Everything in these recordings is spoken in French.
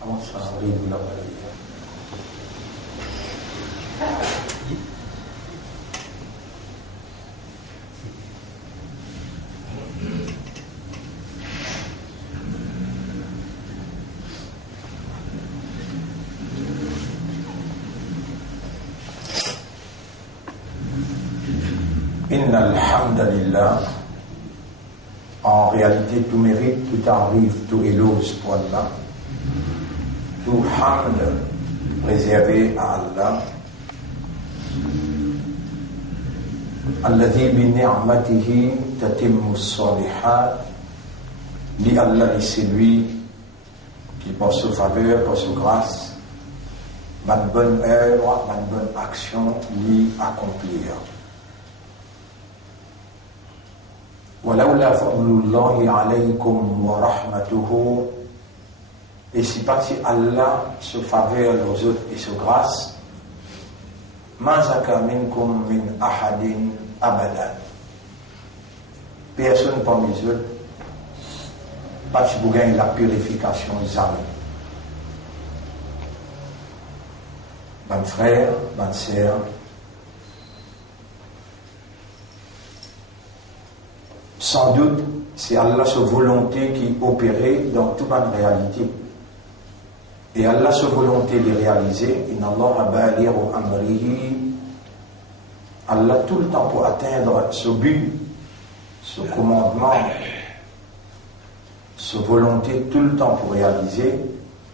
Comment ça arrive là? Inna alhamdulillah. En réalité, tout mérite, tout arrive, tout éloge pour Allah. Tout hamd réservé à Allah. Alladhi bi ni'matihi tatimmu s-salihat. Li Allah et c'est lui qui par sa faveur, par sa grâce, ma bonne œuvre, ma bonne action, lui accomplir. ولولا فضل الله عليكم ورحمته, et si pas si Allah se faveur aux autres et se grâce, ma zaka minkum min ahadin abadan, personne parmi eux pas si vous gagnez la purification jamais. Mon frère, ma sœur, sans doute, c'est Allah sa volonté qui opérait dans toute ma réalité. Et Allah sa volonté de réaliser, Inna Allah balighu amrihi, Allah tout le temps pour atteindre ce but, ce commandement, sa volonté tout le temps pour réaliser,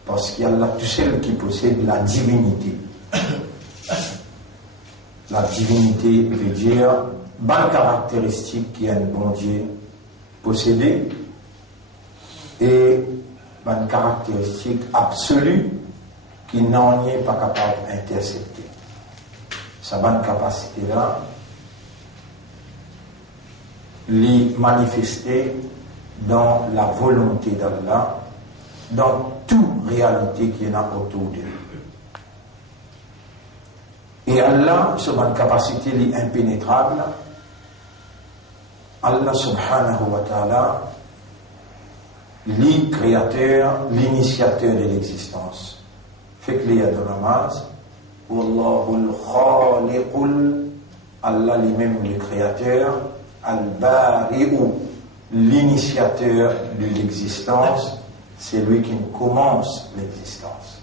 parce qu'il y a Allah tout seul qui possède la divinité. La divinité veut dire bonne caractéristique qui a un bon Dieu possédé et bonne caractéristique absolue qui n'en est pas capable d'intercepter. Sa bonne capacité-là, l'y manifester dans la volonté d'Allah, dans toute réalité qui est autour d'eux. Et Allah, sur une capacité impénétrable, Allah subhanahu wa ta'ala, créateur, l'initiateur de l'existence. Fait que les de namaz, Wallahul khaliqul, Allah lui-même le créateur, al-bari'u, l'initiateur de l'existence, c'est lui qui commence l'existence.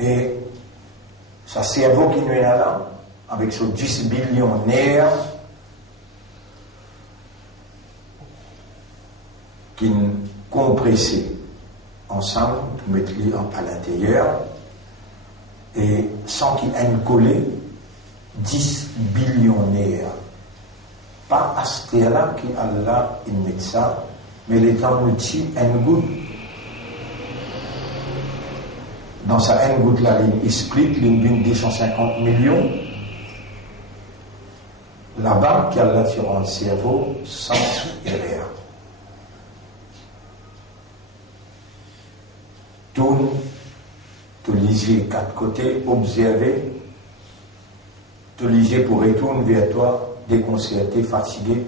Et sa cerveau qui nous est là, avec ses 10 billions nerfs, qui nous compressés ensemble, pour mettre les à l'intérieur, et sans qu'il ait collé 10 billions nerfs. Pas à ce là qui Allah il met ça, mais les temps nous dit un goutte. Dans sa haine goutte là, il explique l'une 250 millions. Là-bas, qui a là sur le cerveau, sans erreur. Tourne, te lisez quatre côtés, observez, te lisez pour retourner vers toi, déconcerté, fatigué.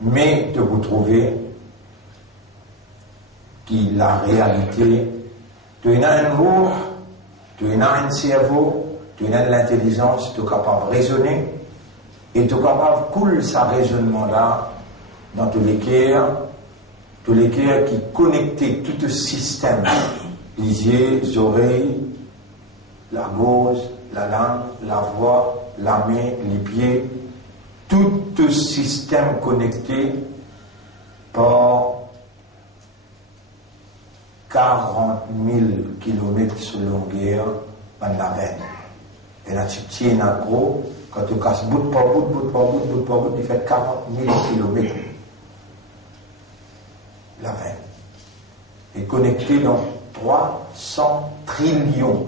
Mais de vous trouver qui la réalité, tu as un roux, tu as un cerveau, tu as l'intelligence, tu es capable de raisonner, et tu es capable de couler ce raisonnement-là dans tous les cœurs qui connectent tout le système, les yeux, les oreilles, la gorge, la langue, la voix, la main, les pieds, tout le système connecté par 40 000 km sur longueur dans la veine. Et là, tu tiens un gros, quand tu casses bout par bout, il fait 40 000 km. La veine. Et connecté dans 300 trillions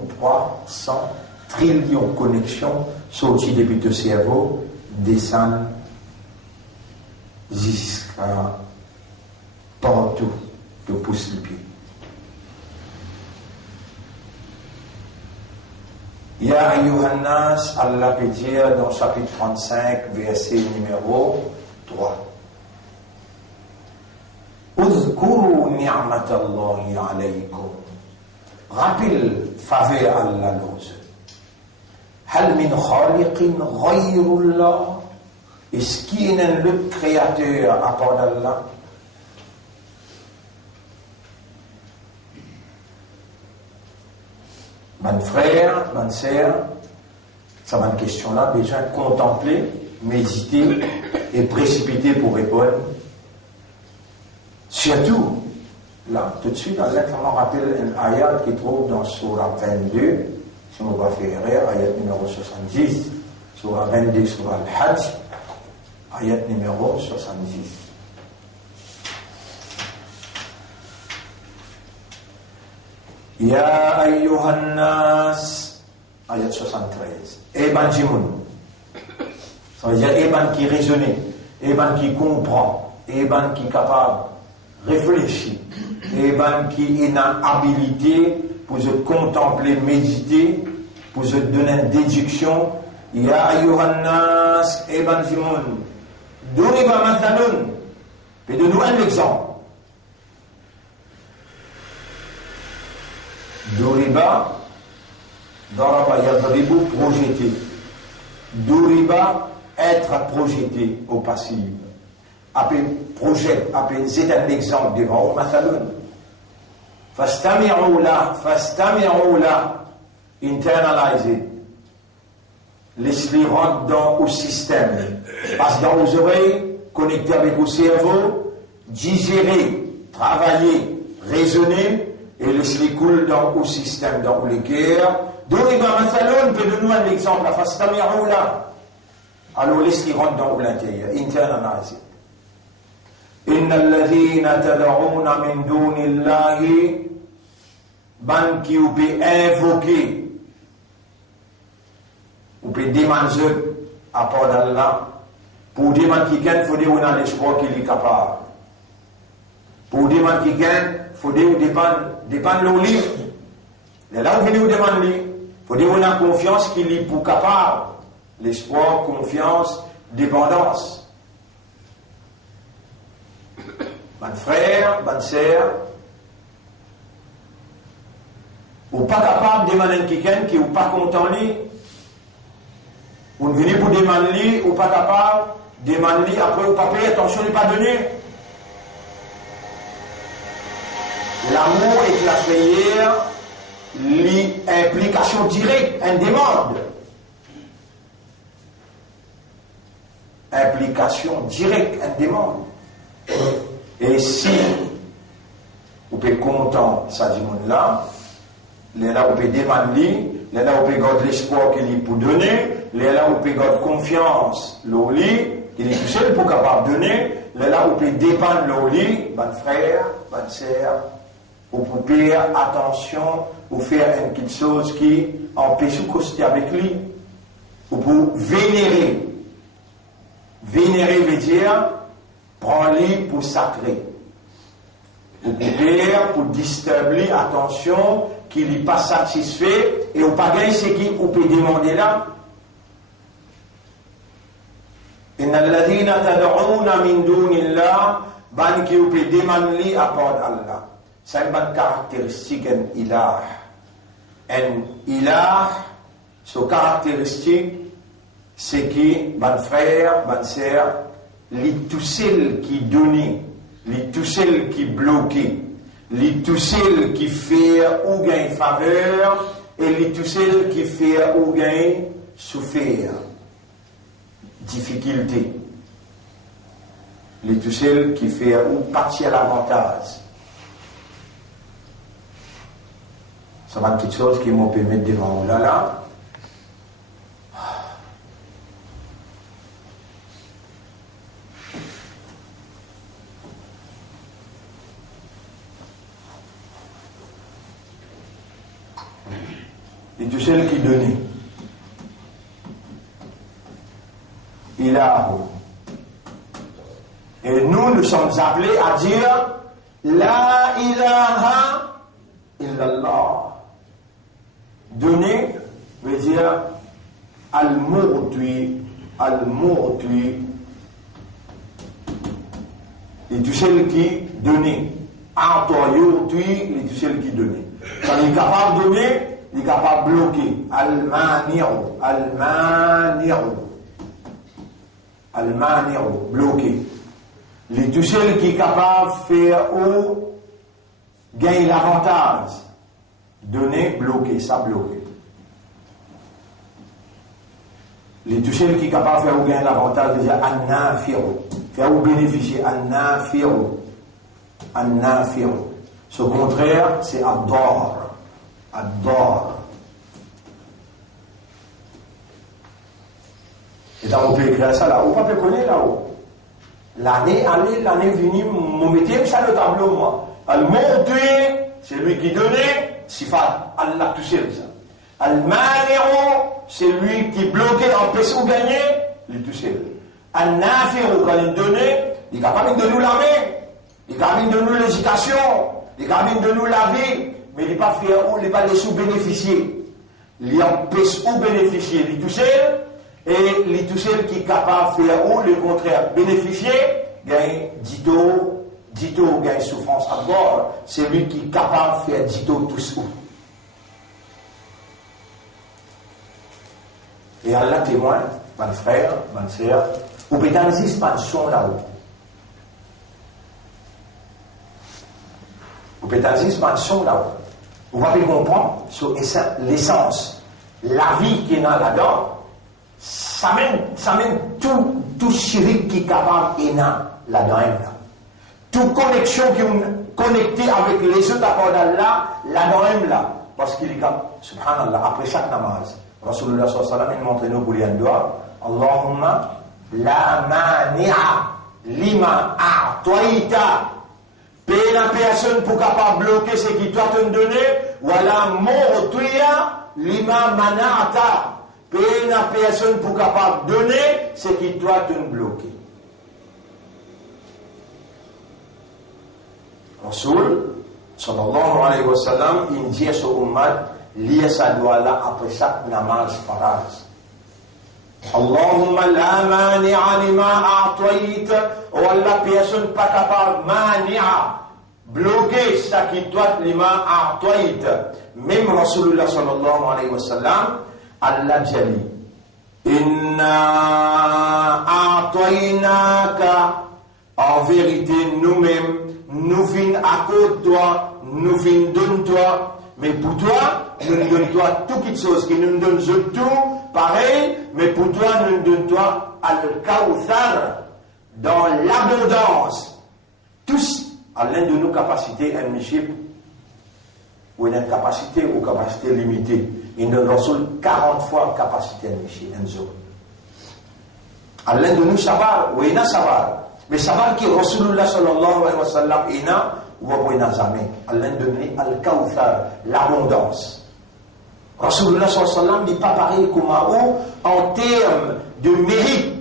connexions sorties depuis le cerveau, descendent jusqu'à partout, de pouce le pied. Ya ayyuhan nas, Allah peut dire dans chapitre 35, verset numéro 3. Uzkuru ni'matallahi alaykum. Rappel faveur Allah nous. Hal min khaliqin ghayrullah. Est-ce qu'il y a un autre créateur à part d'Allah? Mon frère, mon sœur, ça va une question-là, déjà contempler, méditer et précipiter pour répondre. Surtout, là, tout de suite, Allah me rappelle un ayat qui trouve dans Surah 22, si on va faire erreur, ayat numéro 70, Surah 22, Surah Al-Hajj, ayat numéro 70. Ya ayyuhan nas, ayat 73. Eban Jimoun. Ça veut dire Eban qui raisonne, Eban qui comprend, Eban qui est capable de réfléchir, Eban qui est une habilité pour se contempler, méditer, pour se donner une déduction. Ya ayyuhan nas, Eban Jimoun. Duriba mathalun. Et de nous un exemple. Duriba, daraba yadribu, projeté. Duriba, être projeté au passif. Après projet, après c'est un exemple devant mathalun. Fastami'u la, internaliser. Laisse-les rentrer dans le système. Passe dans vos oreilles, connecté avec vos cerveaux, digérer, travailler, raisonner, et laisse-les couler dans le système, dans le cœur. Doriba mathalun, donne-nous un exemple, la fastami'u la. Alors laisse-les rentrer dans l'intérieur, internaliser. Inna alladhina tad'una min dunillahi, ban qui ou peut invoquer, ou peut demander à part d'Allah, pour demander qui gagne, il faut dire qu'on a l'espoir qu'il est capable. Pour demander qui gagne, il faut dire qu'on dépend de l'oli. Là où on demande lui, il faut dire qu'on a confiance qu'il est pour capable. L'espoir, confiance, dépendance. Mon frère, bonne sœur, ou pas capable de demander quelqu'un qui n'est pas content lui, ou venez pour demander, ou pas capable, demander après ou pas payer, attention, n'est pas donné. L'amour et la prière, l'implication directe, une demande. Implication directe, une demande. Et si vous pouvez content ça dit là, là vous pouvez demander, là vous pouvez garder l'espoir qu'il est pour donner, là vous pouvez garder confiance, l'oli, qu'il est tout seul pour capable de donner, là vous pouvez dépendre l'oli, bon frère, bonne sœur, vous pouvez faire attention, vous faire quelque chose qui empêche de coster avec lui, vous pouvez vénérer. Vénérer veut dire prends-les pour sacré. Vous pouvez pour disturber, attention, qu'il n'est pas satisfait et au pas gagné ce qui vous peut demander là. Inna alladhina tad'una min dunillah, ban qui vous peut demander à part d'Allah. C'est une bonne caractéristique d'un ilah. Un ilah, sa caractéristique, c'est que, mon frère, mon sœur, les tout celles qui donnent, les tout celles qui bloquent, les tout celles qui font ou gagnent faveur, et les tout celles qui font ou gagnent souffrir, difficulté. Les tout celles qui font ou partir l'avantage. Ça va être quelque chose qui m'ont permis de devant là. Et tout celle qui donnait. Ilahu. Et nous sommes appelés à dire La ilaha illallah. Donner veut dire Al-Murtui, Al-Murtui, il est celle qui donne. A'toyuti, il est celle qui donne. Quand il est capable de donner, il est capable de bloquer. Al-mani'u, bloquer. Il est celle qui est capable de faire ou gagner l'avantage. Donner, bloquer, ça bloquer. Les toucher qui est capable de faire ou gagner l'avantage, déjà, an-nafiru. Faire ou bénéficier, an-nafiru. An-nafiru. Ce contraire, c'est ad-dar. Ad-dar. Et là, on peut écrire ça là. On peut connaître là-haut. L'année allée, l'année venue, mon métier, c'est le tableau, moi. Al-montué, c'est lui qui donnait, sifat, Allah touché ça. Al-mani'u, c'est lui qui bloquait, empêchait ou gagnait, il touchait. Al-nafi'u, quand il donnait, il est capable de nous l'armée, il est capable de nous l'éducation, il est capable de nous la vie, mais il n'est pas fier ou il n'est pas laissé bénéficier. Il empêche ou bénéficier, il touchait, et il touchait qui est capable de faire ou le contraire, bénéficier, gagne dito, gagne souffrance à bord, c'est lui qui est capable de faire dito tout ça. Et Allah témoigne, mon frère, mon sœur, ou peut-être existe pas de son là-haut. Ou peut-être existe pas de son là-haut. Vous pouvez comprendre sur l'essence, la vie qui est là-dedans, ça mène tout chirik qui est capable et là-dedans. Toute connexion qui est connectée avec les autres accords d'Allah, là-dedans là. Parce qu'il est comme, subhanallah, après chaque namaz, Rasulullah sallallahu alayhi wa sallam, il montre nous pour les doigts, Allahumma la mani'a lima a'toïta. Paye la personne pour capable bloquer ce qui doit te donner, ou la mortuya lima mana'ata. Paye la personne pour capable donner ce qui doit te bloquer. Rasul sallallahu alayhi wa sallam, il dit à ce ummat, lié sa doigt là après chaque namaz faraz. Allahumma la mani'a lima a'toïta, ou la personne pas capable, mani'a, bloquer ça qui doit lima a'toïta. Même Rasulullah sallallahu alayhi wa sallam, Allah jali, inna a'toïnaka, en vérité nous-mêmes, nous vînes à côté de toi, nous vînes de toi, mais pour toi, nous nous donnons toi toutes les choses qui nous donnent tout, pareil, mais pour toi, nous nous donnons toi al-kawthar, dans l'abondance. Tous, à l'un de nos capacités, un mishib, ou une capacité ou capacité limitée. Il nous donne 40 fois capacité un mishib, un zone. À l'un de nous, savoir, ou il y a savoir. Mais savoir que Rasulullah sallallahu alayhi wa sallam, il y a, ou il n'y a jamais. Allah donne al-kawthar, l'abondance. Rasulullah sallallahu alayhi wa sallam n'est pas pareil comme en termes de mérite,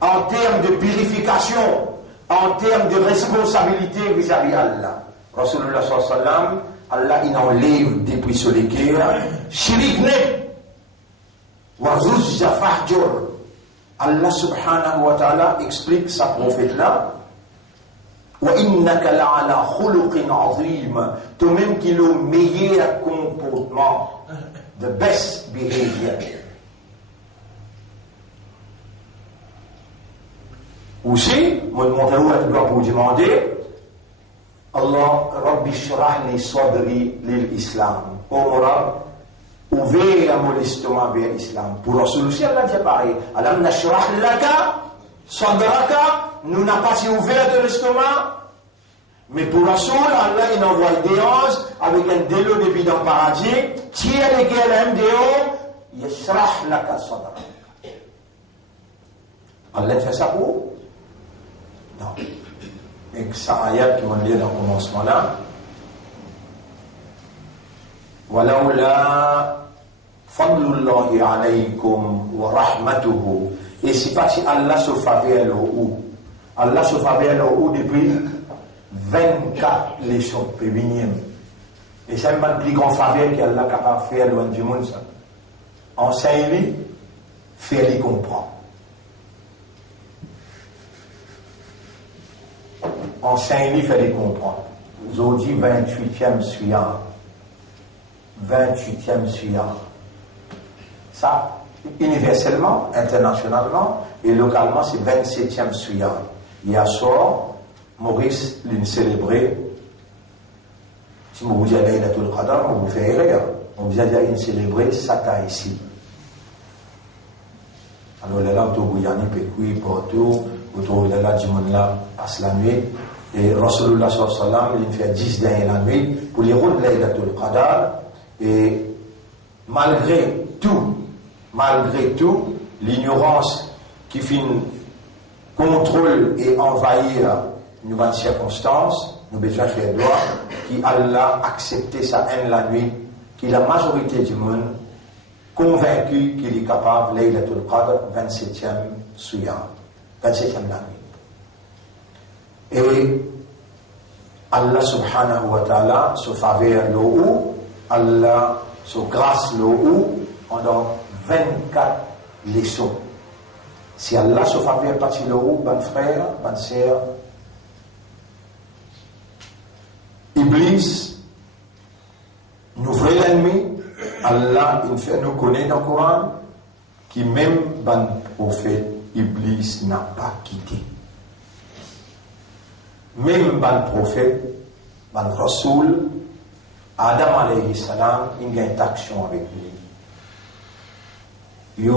en termes de purification, en termes de responsabilité vis-à-vis d'Allah. Rasulullah sallallahu alayhi wa sallam, Allah il enlève depuis sur les cœurs, shirik net, wa zuzza fahjur. Allah subhanahu wa ta'ala explique sa prophète là. وَإِنَّكَ لَعَلَى خُلُقٍ عَظِيمٍ. Toi-même qui es le meilleur comportement, the best behavior. Aussi, moi je montre où elle doit pour demander, Allah Rabbi shrah li sadri lil Islam. Oh Rabb, ouvert mon estomac vers l'islam. Pour Rasulullah, Allah dit pareil. Alam nashrah laka sadraka. Nous n'avons pas si ouvert de l'estomac. Mais pour Rasul, Allah il envoie des anges avec un délo depuis dans le paradis. Tire lesquels un déo, yashrah laka sadraka. Allah fait ça pour? Non. Mais ça ayat qui m'a dit dans le commencement là. ولولا فضل الله عليكم ورحمته. Et c'est pas si Allah se faveur le ou. Allah se faveur le ou depuis 24 leçons, pévinième. Et c'est même le plus grand faveur qu'Allah est capable de faire loin du monde. Enseigne-lui, fais-lui comprendre. enseigne, fait les comprendre. Vous avez dit 28e suyant. 28e suyant. Ça, universellement, internationalement et localement, c'est 27e suyant. Hier soir, Maurice l'a célébré. Si vous vous allez à tout le Qadar, on vous fait rire. On vous allez célébrer Sata ici. Alors là, on trouve Guyane, Pécoui, Porto, on trouve là, du monde là, passe la nuit. Et Rasulullah sallallahu alayhi wa sallam, il fait 10 derniers la nuit pour les routes de Laylatul Qadar. Et malgré tout, l'ignorance qui finit contrôle et envahir une bonne circonstance, nous besoin faire droit, qui Allah accepté sa haine la nuit, qui la majorité du monde convaincu qu'il est capable, Laylatul Qadr, 27e Souyam, 27e la nuit. Et Allah subhanahu wa ta'ala, se faveur l'eau, Allah se grâce l'eau pendant 24 leçons. Si Allah se faveur partie l'eau, bon frère, bonne sœur, Iblis, nous vrai l'ennemi, Allah il fait nous connaître dans le Coran, qui même ban prophète, Iblis n'a pas quitté. Même ban prophète, ban Rasoul, Adam alayhi salam, il y a une action avec lui.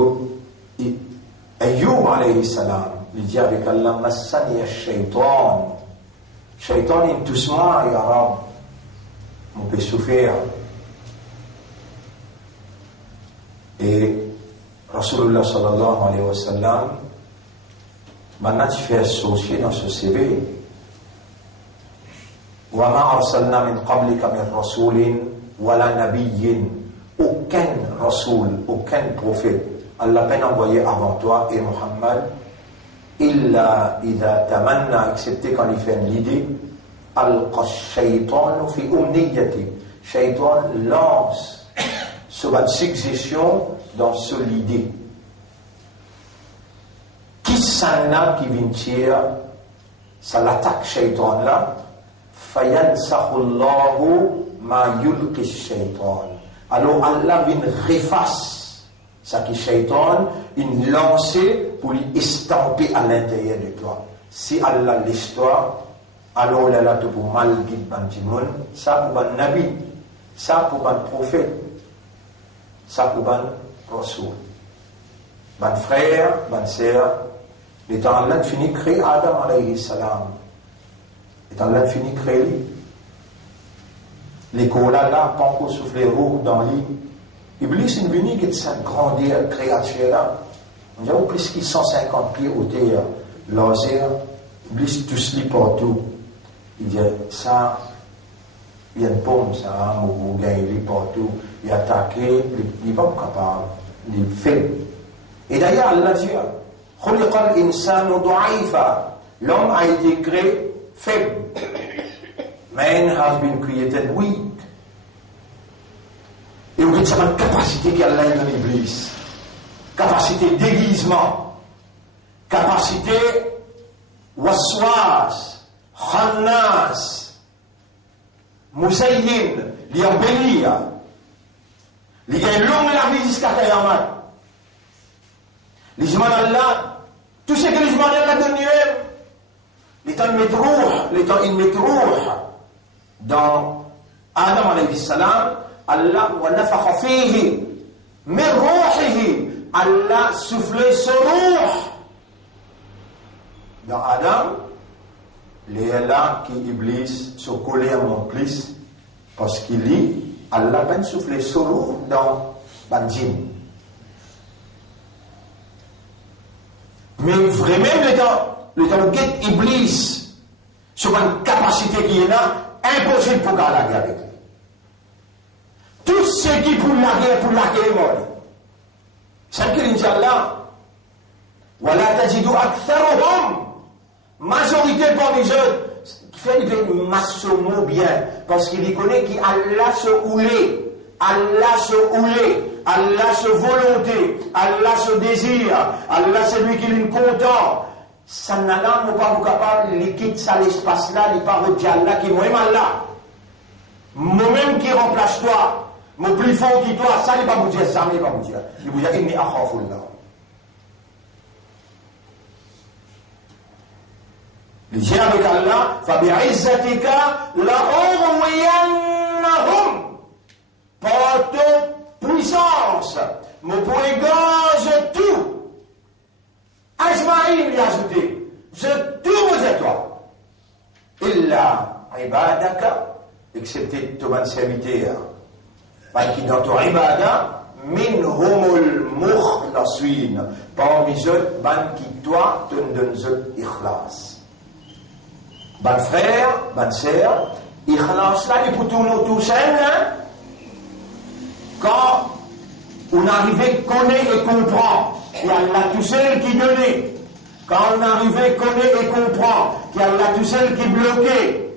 Ayyub alayhi salam, il dit avec Allah, Massani ash-shaytan. Shaytan est doucement, ya Rab, on peut souffrir. Et Rasulullah sallallahu alayhi wa sallam, maintenant tu fais associer dans ce CV. وَمَا أَرْسَلْنَا مِنْ قَبْلِكَ مِنْ رَسُولٍ وَلَا نَبِيٍّ. Aucun Rasoul, aucun prophète, Allah peine envoyé avant toi et Muhammad, إِلَّا إِذَا تَمَنَّا, excepté quand il fait l'idée, أَلْقَى الشَّيْطَانُ فِي أُمْنِيَّتِهِ. Shaitan lance sur une suggestion dans ce l'idée. Qui s'en qui vient tirer, ça l'attaque Shaitan là, fayansahullahu ma yulqi shaitan. Alors Allah vient refasse ça qui Shaitan, une lancée pour lui estamper à l'intérieur de toi. Si Allah l'histoire, alors là tu pour mal guide bandimon, ça pour un nabi, ça pour un prophète, ça pour un rasoul. Ban frère, ban sœur, le temps Allah fini créer Adam alayhi salam. Et Allah finit créer lui. Les colas là, pas encore souffler roux dans lui. Iblis est venu de cette grande créature là. On dirait plus qu'il 150 pieds au terre. Laser, Iblis tous lui partout. Il dit ça, il y a une pomme, ça, mon gars, il est partout. Il a attaqué, il n'est pas capable. Il fait. Et d'ailleurs, Allah dit l'homme a été créé faible. Man has been created weak. Et vous avez une capacité qu'Allah a dans l'Iblis. Capacité déguisement. Capacité waswas, khannas, moussaïn, li embellir. Il y a une longue la vie jusqu'à Kayamat. Les gens d'Allah, tout ce que les gens d'Allah donnent, les temps il met dans Adam alayhi salam, Allah wa nafakha fihi min ruhihi, Allah soufflait son ruh dans Adam. Les là qui Iblis se collait à mon plus parce qu'il dit Allah ben soufflé son ruh dans Banjin. Mais vraiment le temps où Iblis sur une capacité qui est là, impossible pour garder la guerre avec lui. Tout ce qui pour la guerre est mort. C'est qu'il dit Allah, voilà tajidu aktharuhum, majorité parmi eux, qui fait une masse mot bien, parce qu'il connaît qu'Allah se houlait, Allah se volonté, Allah se désir, Allah c'est lui qui est content. ça n'a pas capable, il quitte ça l'espace là, il part au diable là, qui est mal là. Moi-même qui remplace toi, mon plus fort que toi, ça n'est pas vous dire, ça n'est pas vous dire. Il vous dit, il n'est pas là. Il dit avec Allah, فَبِعِزَّتِكَ لَأُغْوِيَنَّهُمْ. Par ton puissance, mon pour égorge tout. Ajmaïn lui a ajouté, je tout vous et toi. Illa ibadaka, excepté ton serviteur, parce que dans ton ibada, minhumul mukhlaswin, parmi eux, ban qui toi, te donne ikhlas. Ban frère, ban sœur, ikhlas là, il pour tout seul, quand on arrive à connaître et comprendre, il y a Allah tout seul qui donnait. Quand on arrive à connaître et comprendre, il y a Allah tout seul qui bloquait.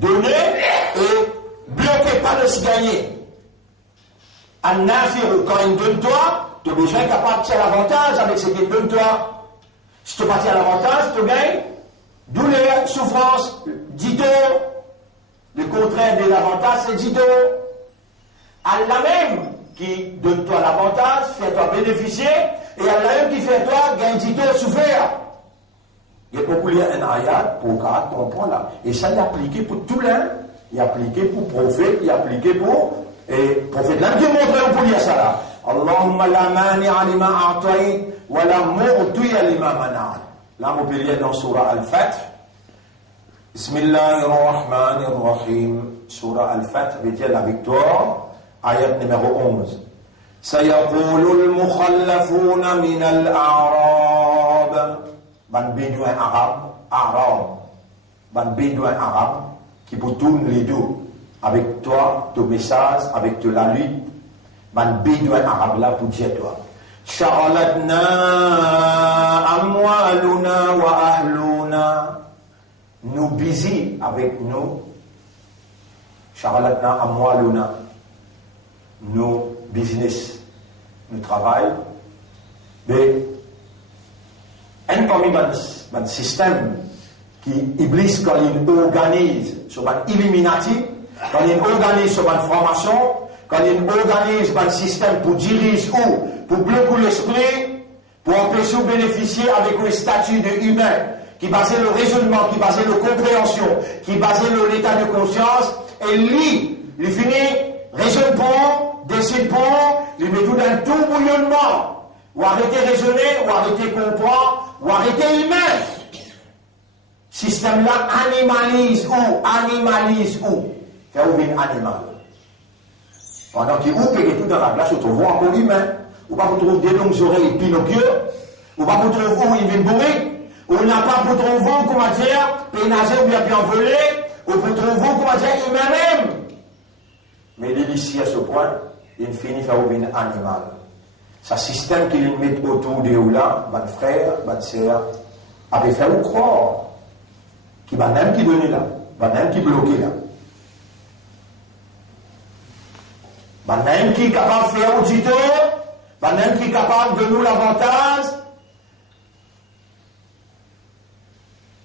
Donner et bloquer, pas de se gagner. An-Nafir, quand il donne toi, tu es déjà capable de tirer l'avantage avec ce qu'il donne toi. Si tu partis à l'avantage, tu gagnes douleur, souffrance, dito. Le contraire de l'avantage, c'est dito. Allah même qui donne toi l'avantage, fait toi bénéficier, et Allah même qui fait toi gagner dito, souffrir. Il y a beaucoup de ayat pour comprendre là. Et ça, il est appliqué pour tout l'un. Il est appliqué pour prophète, il est appliqué pour prophète. Là, Dieu montre pour lire ça là. Allahumma la mani'a lima a'tayt wa la mu'tiya lima mana'at. Là, on peut lire dans Surah Al-Fath. Bismillahirrahmanirrahim. Surah Al-Fath veut dire la victoire. Ayat numéro 11. سيقول المخلفون من الأعراب. Ban bédouin arabe, ban bédouin arabe, qui vous tourne les deux, avec toi, ton message, avec toi la lutte, ban bédouin arabe là pour dire toi. Sha'alatna amwaluna wa ahluna. Nous busy avec nous. Sha'alatna amwaluna. Nos business, nous travail. Mais un parmi le système qui Iblis, quand il organise sur un Illuminati, quand il organise sur une formation, quand il organise un système pour diriger ou pour bloquer l'esprit, pour empêcher de bénéficier avec un statut de humain, qui basait le raisonnement, qui basait la compréhension, qui basait l'état de conscience, et lui, il finit, raisonne pour, décide pour, il met tout dans tout bouillonnement. Ou arrêter raisonner, ou arrêter comprendre, ou arrêter humain. Système là animalise ou fait ouvrir un animal. Pendant qu'il ouvre tout dans la glace, on trouve encore humain. Ou pas vous trouver des longues oreilles Pinocchio, ou pas vous trouver où il vient bourrer, ou n'a pas pour trouver comment dire, pénager ou bien envoler, ou pour trouver comment dire humain même. Mais il est ici à ce point, il finit par ouvrir un animal. Ce système qu'il met autour de vous là, mon frère, ma soeur, avait fait vous croire qu'il va même qui donner là, va même qui bloquer là. Va même qui est capable de faire auditeur, va même qui est capable de nous l'avantage.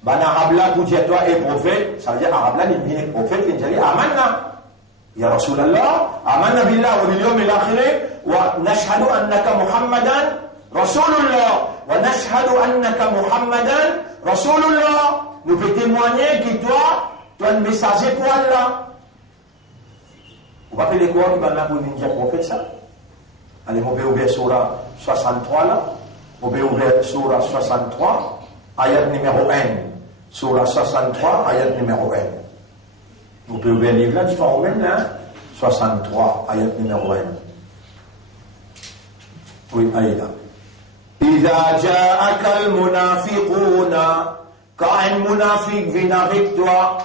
Ben arabe là, pour dire toi et prophète, ça veut dire arabe là, il vient prophète, il dit Amanna. Ya Rasulallah, amanna billah wa bil yawmil akhir wa nashhadu annaka Muhammadan Rasulullah wa nashhadu annaka Muhammadan Rasulullah. Nous pouvons témoigner que toi, tu es un messager pour Allah. Vous vous rappelez quoi qui va là pour dire prophète ça? Allez, on peut ouvrir Surah 63 là. On peut ouvrir Surah 63, ayat numéro 1. Surah 63, ayat numéro 1. Vous pouvez ouvrir le livre là, tu vas même là, 63, ayat numéro 1. Oui, ayat. إذا جاءك المنافقون. Quand un munafiq vient avec toi,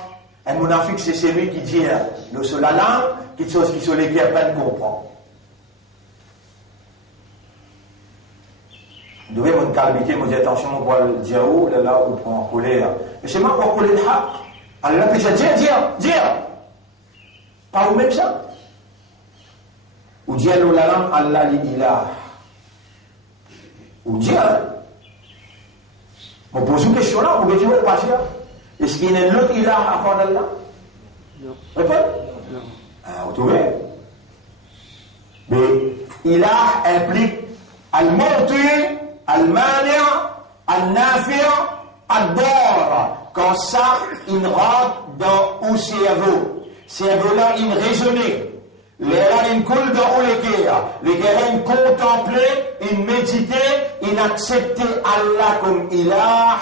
un munafiq c'est celui qui dit sur la langue, quelque chose qui sur lesquelles à peine comprend. Vous devez mon calmité, me dire attention, on va le dire où, là, où on prend colère. Mais c'est moi qui vais coller le haq. Allah peut dire. Pas vous-même ça. Ou dire la langue, Allah l'ilah. Ou dire. On pose une question là, vous pouvez pas dire. Est-ce qu'il y a un autre ilah à part d'Allah? Non. Répondez. Non. Ah, vous trouvez? Mais ilah implique al-mu'ti, al-mani', al-nafi', al-dar. Quand ça, il rentre dans le cerveau. Cerveau là, il raisonne. Les là, il coule dans les guerres. Les guerres, il contemple, il médite, il accepte Allah comme ilah.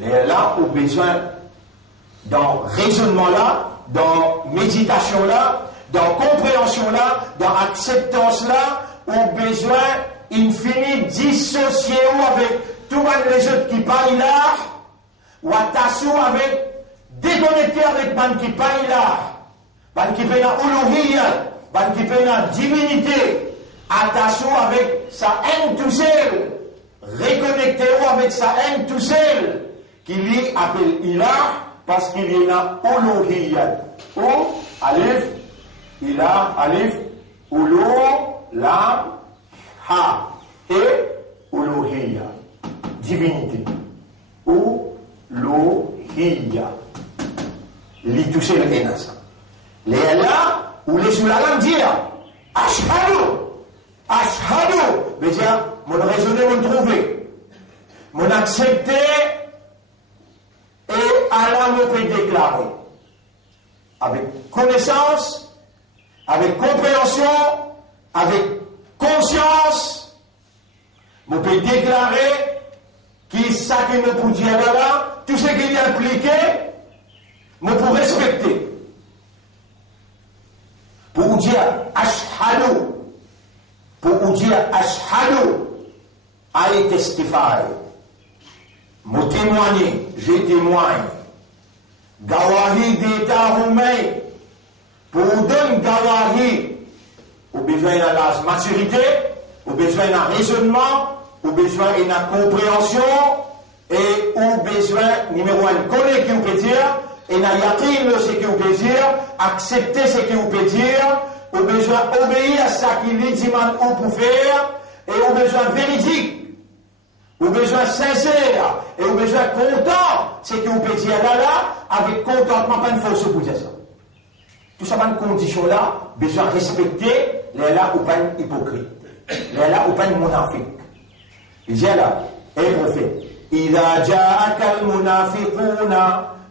Les là ont besoin dans raisonnement là, dans méditation là, dans compréhension là, dans acceptance là, ont besoin infini dissocier avec tout les autres qui parlent là, ou attention avec déconnecter avec man qui parle là, man qui peut na uluhiyya, man qui peut na divinité, attention avec sa haine tout seul, reconnecter avec sa haine tout seul, qui lui appelle ilah parce qu'il y a uluhiyya, ou alif, ilah, alif, ulu, lam, ha, et uluhiyya, divinité, uluhiyya. Li touché le hénas. Les là, ou les sous la langue dire, ashhadu, mais dire, mon raisonné, mon trouvé, mon accepté, et Allah me peut déclarer, avec connaissance, avec compréhension, avec conscience, me peut déclarer qui ça qui me peut dire là, tout ce qui est impliqué, mais pour respecter, pour dire ashhadu, I testify, me témoigner, je témoigne, gawahi d'état humain, pour donner gawahi, au besoin de la maturité, au besoin d'un raisonnement, au besoin d'une compréhension, et au besoin, numéro un, connaître ce qu'on peut dire, et n'a yaqin ce qu'il peut dire, accepter ce qu'il peut dire, au besoin obéir à ce qu'il dit ou pour faire, et au besoin véridique, au besoin sincère, et au besoin content, ce qu'il peut dire là, avec contentement, pas une force pour dire ça. Tout ça, dans une condition là, besoin respecter, les là ou pas une hypocrite, les là ou pas une monafique. Il dit là, et prophète, إذا جاءك المنافقون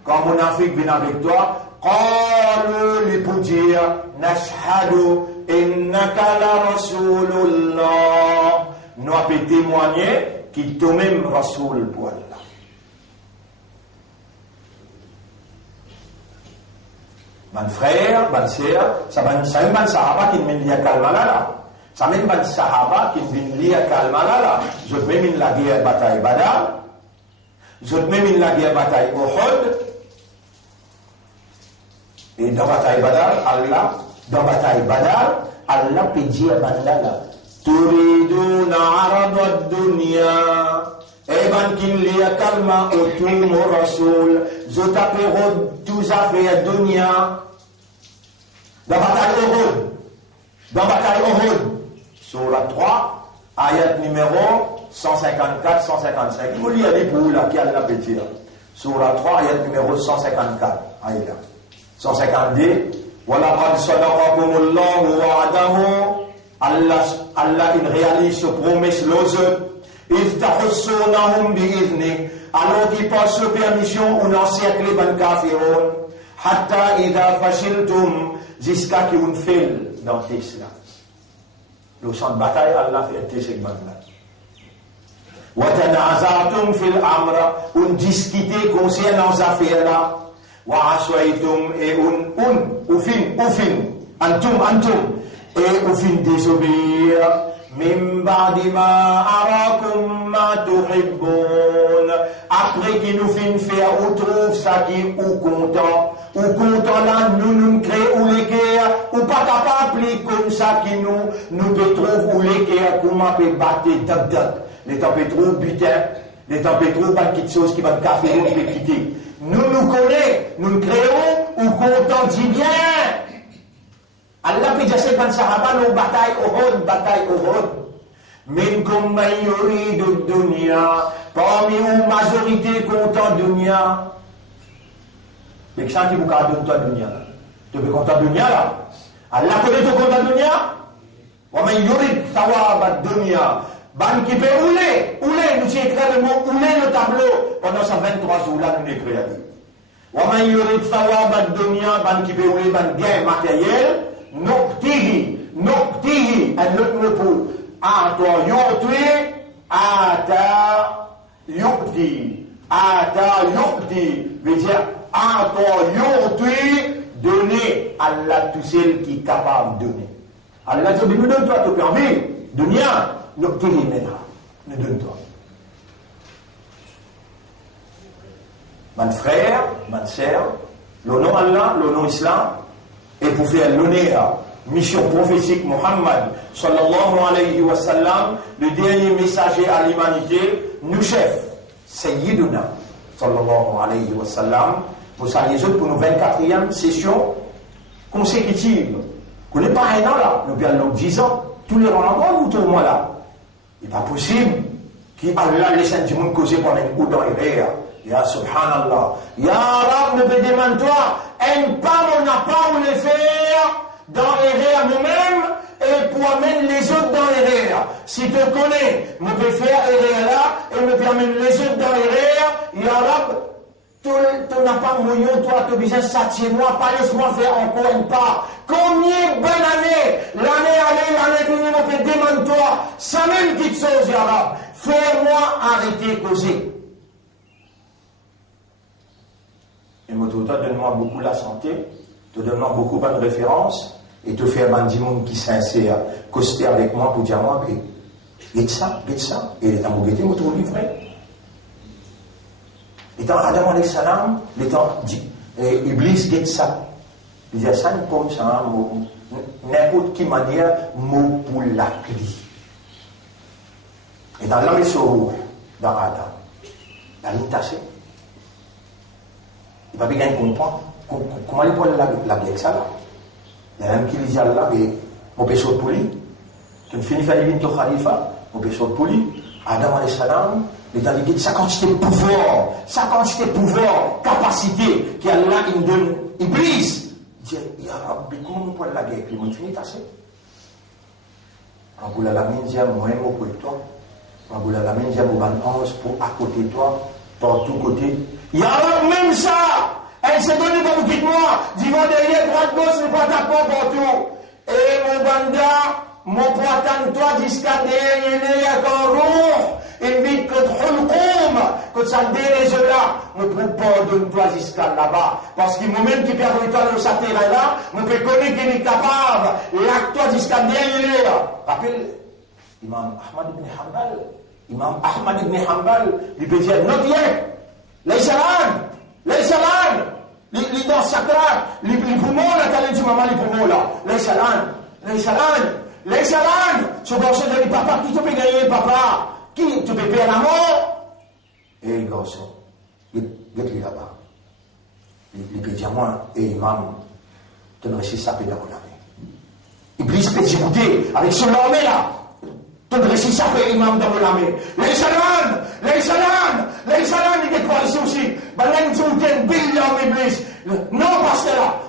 quand munafiq vient avec toi, قالوا li pour dire, nashhadu innaka la rasulullah. Nous avons témoigné qu'il est même rasoul pour Allah. Mon frère, ma sœur, ça même ban sahaba qui vient lier calma là. Ça même ban sahaba qui vient lier calma là. Je même la guerre bataille Badar. Je même la guerre bataille Uhud. Et dans la bataille Badar, Allah peut dire à Bandala, Turiduna arada dunya, Eban kinliya kalma utum rasoul, Zotapero tous affaires dunya. Dans la bataille Uhud, Surah 3, ayat numéro 154-155. Vous lisez pour vous là, qui Allah peut dire. Surah 3, ayat numéro 154. Ayat 152, وَلَقَدْ صَدَقَكُمُ اللَّهُ وَعْدَهُ. Allah il réalise sa promesse l'autre. إِذْ تَحُسُّونَهُمْ بِإِذْنِهِ. Alors qu'il passe sa permission, on encercle les kafiroun. حَتَّى إِذَا فَشِلْتُمْ. Jusqu'à qu'il vous fait dans Tesla. Le champ de bataille, Allah fait tes segments là. وَتَنَازَعْتُمْ فِي الْأَمْرِ. On discutait concernant les affaires là. وعصيتم أنتم désobéir من بعد ما أراكم ما تحبون. Après qu'il nous fin faire ou trouve ça qui ou content là nous créons ou les guerres ou pas capable comme ça qui nous peut trouver ou les guerres comment peut battre les temps peut trouver butin les temps peut trouver pas quelque chose qui va café ou peut quitter. Nous connaissons, nous créons, ou content dit bien. Allah peut dire c'est quand Sahaba, nous bataille au Uhud. Minkum man yuridu dunya. Parmi vous, majorité content dunya. Les gens qui vous gardent de dunya. Tu peux content dunya là. Allah connaît ton content dunya. Wa man yurid thawab dunya. Ban qui peut ouler, nous j'ai écrit le mot ouler le tableau pendant ces 23 jours là, nous l'écrit à lui. Waman yurid thawab ad-dunya, ban qui peut ouler, ban gain matériel, nuktihi, un autre mot pour ata yukti, veut dire ata yukti, donner Allah tout seul qui est capable de donner. Allah dit, nous donne toi, tu peux envie, dunya. Nous donne-toi. Mon frère, ma sœur, le nom Allah, le nom Islam, et pour faire l'honneur, mission prophétique Muhammad, sallallahu alayhi wa sallam, le dernier messager à l'humanité, nous chef, Sayyiduna, sallallahu alayhi wa sallam, vous saluez autres pour nos 24e session consécutive. Vous n'êtes pas un an là, nous perdons 10 ans, tous les rendements, nous tout le monde là. Il n'est pas possible qu'Allah laisse un petit monde causer pendant une ou dans les rires. Ya subhanallah. Ya Rab, ne me demande-toi, un pas on n'a pas où les faire dans les rires nous-mêmes et pour amener les autres dans les rires. Si tu connais, on peut faire les rires là et me permettre les autres dans les rires. Ya Rab, tu n'as pas moyen, toi, tu as besoin de s'attirer-moi, pas laisse-moi faire encore une part. Combien de bonnes années, l'année venue, on peut demande-toi, ça même petite chose, Ya Rab, fais-moi arrêter de causer. Et moi, tout le temps, donne-moi beaucoup la santé, te donne-moi beaucoup bonnes références, et te faire un petit monde qui sincère, coster avec moi pour dire moi, mais, ça, et les temps où j'étais, moi, tout le livret. Les temps Adam alayhi salam, les temps Iblis get ça. Il dit ça comme ça, n'importe quelle manière, mot pour la clé. Et dans l'homme rouge, dans Adam, la ligne tachée, il va bien comprendre comment il peut la guerre ça là. Il y a un qui dit Allah, et mon péché pour lui, qui finit par lui to khalifa, mon péché pour lui, Adam alayhi salam, il a dit sa quantité de pouvoir, capacité qu'Allah il donne, Iblis, il dit, Ya Rabbi, comment on peut la guerre, il m'a fini tasser. Rabbul Alamin dit, moi, moi, pour toi, Rabbul Alamin dit, moi, ange pour à côté de toi, par tous côtés. Ya Rabbi, même ça, elle s'est donnée pour vous quitter moi, devant derrière, droite, gauche, ne pas taper partout. Et mon banda, mon poitan, toi, jusqu'à derrière, il y a qu'un roux. Invite que Hulkoum, que ça déraise là, ne peut pas de toi jusqu'à là-bas. Parce que moi-même qui perds le temps de sa terre là, je peux connaître qu'il est capable, l'acte jusqu'à derrière. Rappelle, Imam Ahmad ibn Hanbal, il peut dire, not yet, les salades, les dents sacrées, les poumons, la talent du maman, les poumons là, les salades, ce garçon de papa, qui te peut gagner, papa? Qui te peut payer la mort? Et le garçon, il est là-bas. Il peut dire, moi, et imam, tu ne réussis pas à payer la mort. Iblis peut t'écouter avec son armée là. Tu ne réussis pas à payer l'imam dans l'armée. Les salades, il est quoi ici aussi? Ben là, nous avons une bille dans l'Iblis. Non,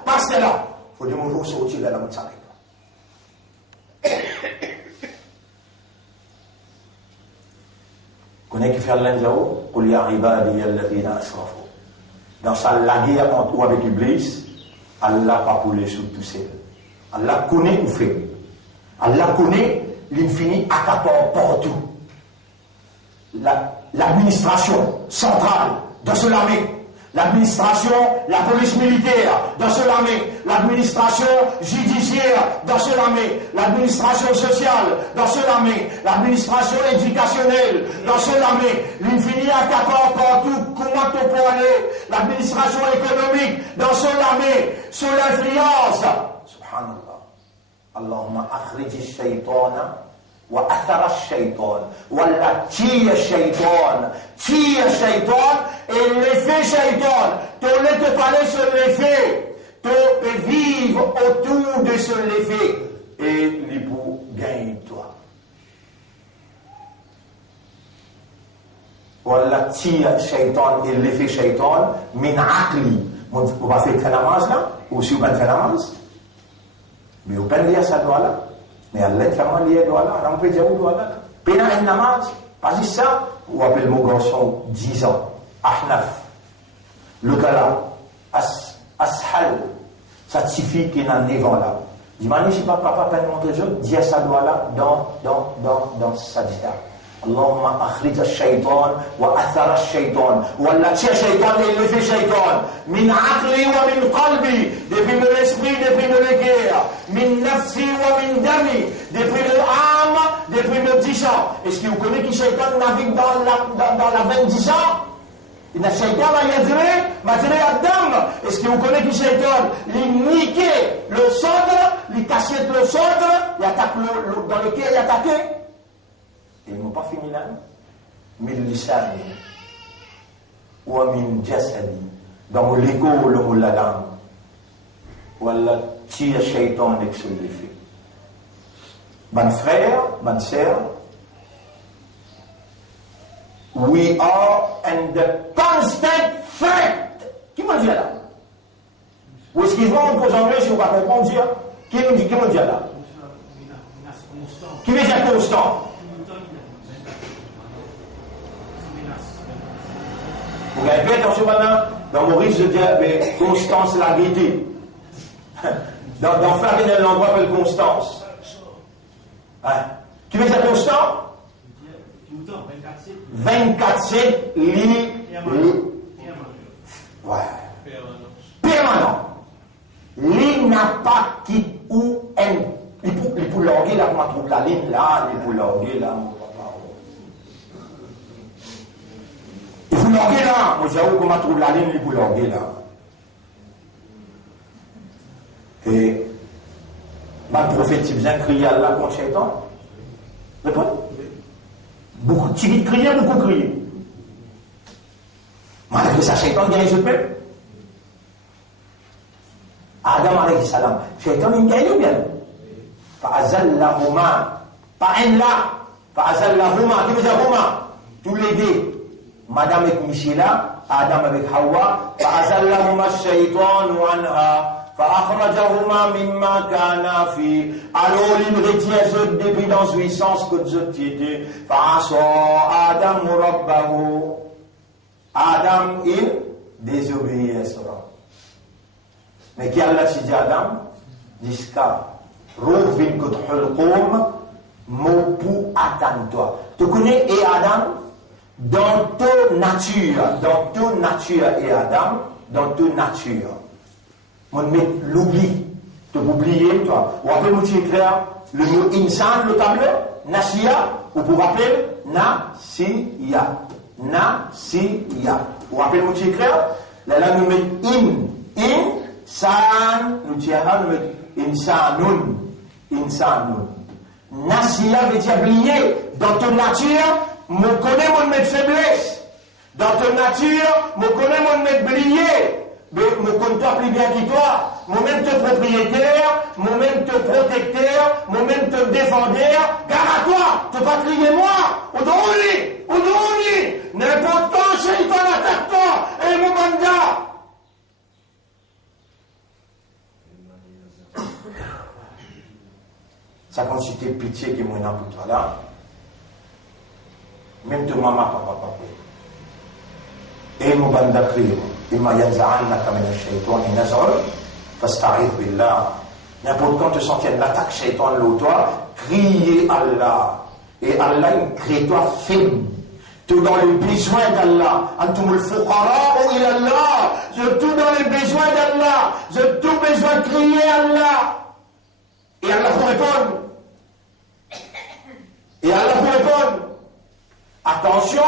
passe là. Il faut dire, mon jour sortir de la mort. Connais qui fait l'enjeu, qul ya ibadi alladhina asrafu. Dans sa guerre entre ou avec Iblis, Allah pas pour les sous tout seul. Allah connaît où fait. Allah connaît l'infini accapare partout. L'administration centrale dans ce l'armée, l'administration, la police militaire dans ce l'armée, l'administration judiciaire dans ce l'armée, l'administration sociale dans ce l'armée, l'administration éducationnelle dans ce l'armée, l'infini accapare partout, comment tu peux aller, l'administration économique dans ce l'armée, sous l'influence. Subhanallah. Allahumma akhrij ash-shaytana wa athara ash-shaytan wala tiya ash-shaytan et l'effet shaytan tu ne te parler sur l'effet tu peux vivre autour de ce l'effet et les pour gagner toi ولا تي الشيطان اللي في شيطان من عقلي وما في نماز لا وسيو بان في نماز بيوبن لي اسد ولا mais Allah fait lié voilà on peut dire voilà bina une namaz pas ça ou appelle mon garçon 10 ans ahnaf le gars là ashal ça signifie qu'il a 9 ans là dis-moi si papa peut montrer je dis ça là dans sajda اللهم اخرج الشيطان واثر الشيطان ولا تشي شيطان اللي في شيطان من عقلي ومن قلبي depuis mon esprit depuis mon cœur من نفسي ومن دمي depuis l'âme depuis mon 10 ans est-ce que vous connaissez que شيطان navigue dans la 20 ans il a شيطان ماتري الدم est-ce que vous connaissez que شيطان il nique le sodre il casse le sodre il attaque dans le cœur il attaque. Ils n'ont pas fini là. Min lisani wa min jasadi. Dans l'égo, le mot la langue. Wallah, tire shaitan d'excès de fait. Mon frère, ma sœur, we are in the constant threat. Qui m'a dit là? Ou est-ce qu'ils vont pour anglais si on va comprendre dire? Qui m'a dit là? Qui veut dire constant? Vous avez fait attention maintenant, dans Maurice, je dis, mais Constance la gaieté. Dans Flavien, l'endroit appelle Constance. Hein? Tu veux dire constant? 24/7, ouais. Permanent. L'île n'a pas qui ou un. Il peut l'orguer là, comment trouve la ligne là, il peut l'orguer là. Il faut l'orguer là. Moi, j'ai où comment trouve la ligne, il faut l'orguer là. Et, ma prophète, il vient crier à Allah contre Shaitan. Répondez. Beaucoup, tu vite crier, beaucoup crier. Malgré ça, Shaitan gagne ce peuple. Adam alayhi salam. Shaitan, il gagne ou bien? Fa'azallahuma. Pas un là. Fa'azallahuma. Qui veut dire huma? Tous les deux. Madame avec Michela, Adam avec Hawa, فأزلهما الشيطان عنها فأخرجهما مما كانا فيه. Alors il retient ce depuis dans jouissance que je t'ai فعصى آدم ربه. Adam il désobéit à cela. Mais qui Allah dit Adam? Diska روح في الكتح القوم موبو attends-toi. Tu connais et Adam? Dans toute nature et Adam, dans toute nature. On met l'oubli. Tu oublier, toi. Vous rappelez, vous écrire le mot insan, le tableau, nasiya, ou vous rappelez, nasiya. Nasiya. Vous rappelez, vous écrire, là, nous mettons san, nous mettons insanun. Nasiya veut dire oublier. Dans toute nature, je connais mon mettre faiblesse. Dans ta nature, je connais mon mettre briller. Mais je compte toi plus bien que toi. Je même te propriétaire, je même te protecteur, je même te défendeur. Gare à toi, tu vas crier moi. Oudoni. N'importe quand, Shaitan attaque toi. Et mon banda. Ça consiste pitié qui m'en a pour toi là. Même de maman, papa. Et mon banda crie, إما ينزعنك من الشيطان نزع فاستعذ بالله. N'importe quand tu sens qu'il y a une attaque shaitan là toi, criez Allah. Et Allah, il crée toi faible. Tu es dans les besoins d'Allah. Antum al-fuqara ila Allah. Je tout dans les besoins d'Allah. Je tout besoin de crier Allah. Et Allah vous répond. Attention,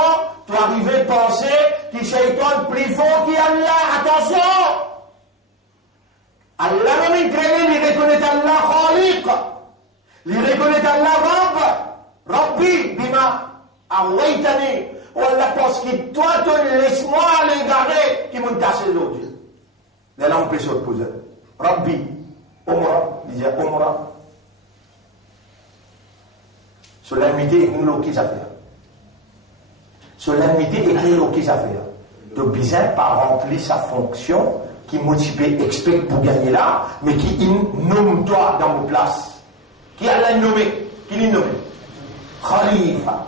tu arrives à penser que Shaitan plus fort qu'Allah. Attention! Allah même il reconnaît Allah Khaliq. Il reconnaît Allah Rabbi, bima awaitani. Ou Allah pense que toi, laisse-moi aller garder qui m'ont tassé l'autre. Là, on peut s'opposer. Rabbi, Umrah, il dit Umrah. Sur l'amitié, nous l'avons qui ça fait. Solennité est qui ça fait. Donc, Bizin pas rempli sa fonction qui motive, expecte pour gagner là, mais qui nomme toi dans vos places. Qui a l'a nommé? Qui l'a nommé? Khalifa.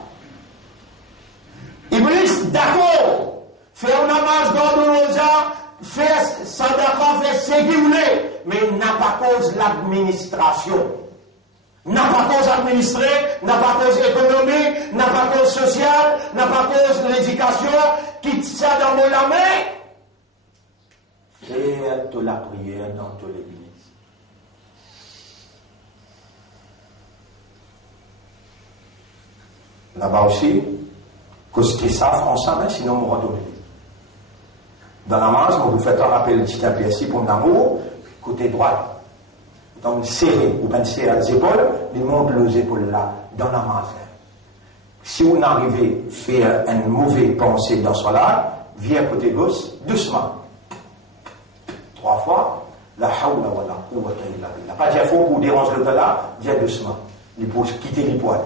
Iblis, d'accord. Fait un namaz dans le rosa, fait sadaqa, fait ce qu'il voulait, mais n'a pas cause l'administration. N'a pas cause administrer, n'a pas cause économie, n'a pas cause sociale, n'a pas cause l'éducation, quitte ça dans mon la main. Faire de la prière dans toute l'église. Là-bas aussi, que ce qui est ça, ensemble, sinon on va donner. Dans la masse, vous faites un rappel de petit ici pour l'amour, côté droit. Donc, serré, vous pensez à les épaules, les montre les épaules là, dans la masse. Si vous n'arrivez à faire une mauvaise pensée dans ce là, viens côté gauche, doucement. 3 fois, la hawla wa la quwwata illa billah. Pas dire faux pour déranger le là, viens doucement. Il faut quitter les poils.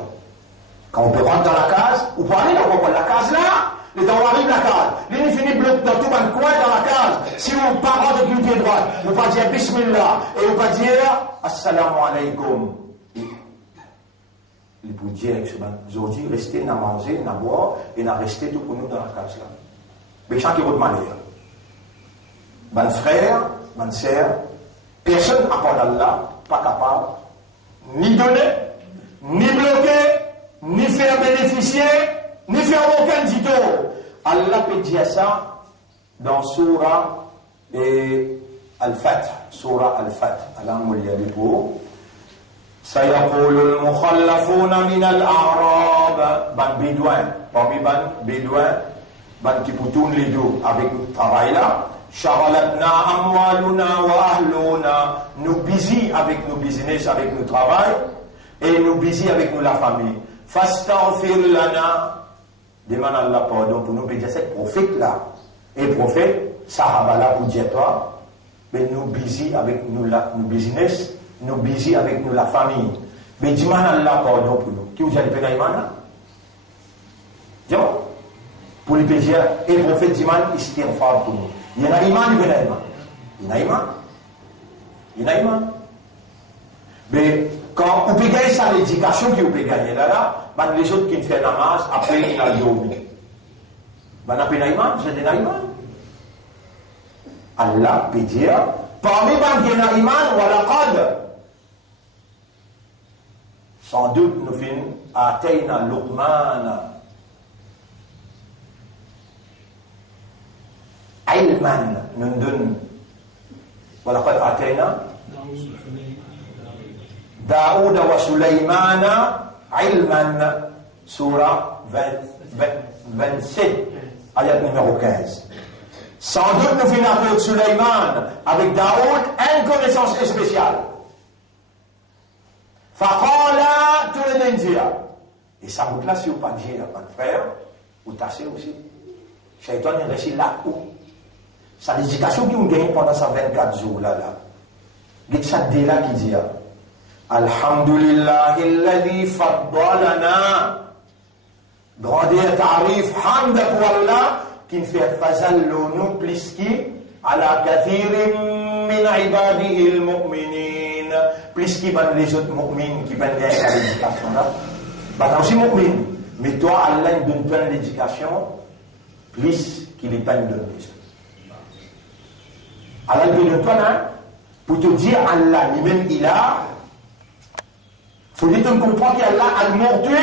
Quand on peut rentrer dans la case, ou pas aller dans la case là, les gens arrivent la case. Les finit bloqué dans tout un coin dans la case. Si vous pas rentrer du pied droit, vous pas dire bismillah et vous pas dire assalamu alaikum. Il peut dire que aujourd'hui, restez à manger, à boire et à rester tout pour nous dans la case là. Mais chacun votre manière. Mon frère, mon sœur, personne à part d'Allah, pas capable ni donner, ni bloquer, ni faire bénéficier, ni faire aucun dito. Allah peut dire ça dans Surah Al-Fath. Surah Al-Fath. Allah m'a dit pour. سيقول المخلفون من الأعراب ban bédouin, parmi ban bédouin, ban qui poutoune les deux avec le travail là. شغلتنا أموالنا وأهلنا. Nous busy avec nos business, avec nos travail, et nous busy avec nous la famille. Fastaghfir lana. Demande Allah pardon pour nous, dire cette prophète là. Et prophète, Sahaba là pour dire toi, mais nous busy avec nous la, nos business, nous busy avec nous la famille. Mais demande Allah pardon pour nous. Qui vous a dit Pénaïmana? Dis pour les pédiens, et prophète demande istighfar pour nous. Il y en a iman, il y en a iman. Il y en a iman. Il y en a iman. Mais quand on peut gagner ça, l'éducation qu'on peut gagner là, les autres qui font namaz, après ils ont dormi. On a fait naïman, c'est des naïman. Allah peut dire, parmi les naïman, voilà qad. Sans doute, nous finissons à Tayna Luqman. Ilman, nous donnons. Voilà qad Atayna. Daoud wa Sulaymana ilman, surah 27, ayat numéro 15. Sans doute nous finissons avec Sulayman, avec Daoud, une connaissance spéciale. Faqala tout le monde dit. Et ça vous place, si vous ne pas dire, mon frère, vous tassez aussi. Shaitan est resté là où? C'est l'éducation qui vous gagne pendant ces 24 jours là. Il y a ça là qui dit. Alhamdulillah alladhi faddalana. Grandeur tarif hamd pour Allah qui fait fazal nous plus qui ala kathirin min ibadihi al-mu'minin, plus qui ban les autres mu'mins qui ban l'éducation là. Bah aussi mu'min, mais toi Allah donne pas l'éducation plus qu'il est pas donné. Allah donne toi là pour te dire Allah lui-même il a. Faut dire qu'on comprend qu'Allah al-Murdi,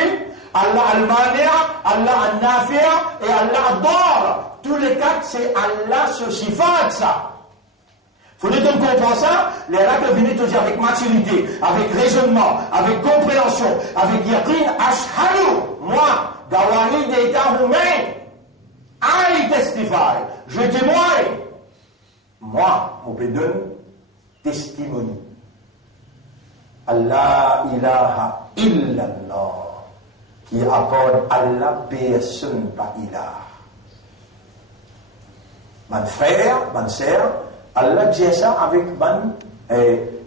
Allah al-Mania, Allah al-Nafia et Allah al-Dar. Tous les quatre, c'est Allah ce sifat, ça. Faut dire qu'on comprend ça, les règles viennent te dire avec maturité, avec raisonnement, avec compréhension, avec yaqin, ashhadu, moi, Gawani d'État roumain, I testify, je témoigne. Moi, on peut donner testimony. Allah ilaha illallah, qui accorde Allah personne pas ilah. Mon frère, mon sœur, Allah dit ça avec ban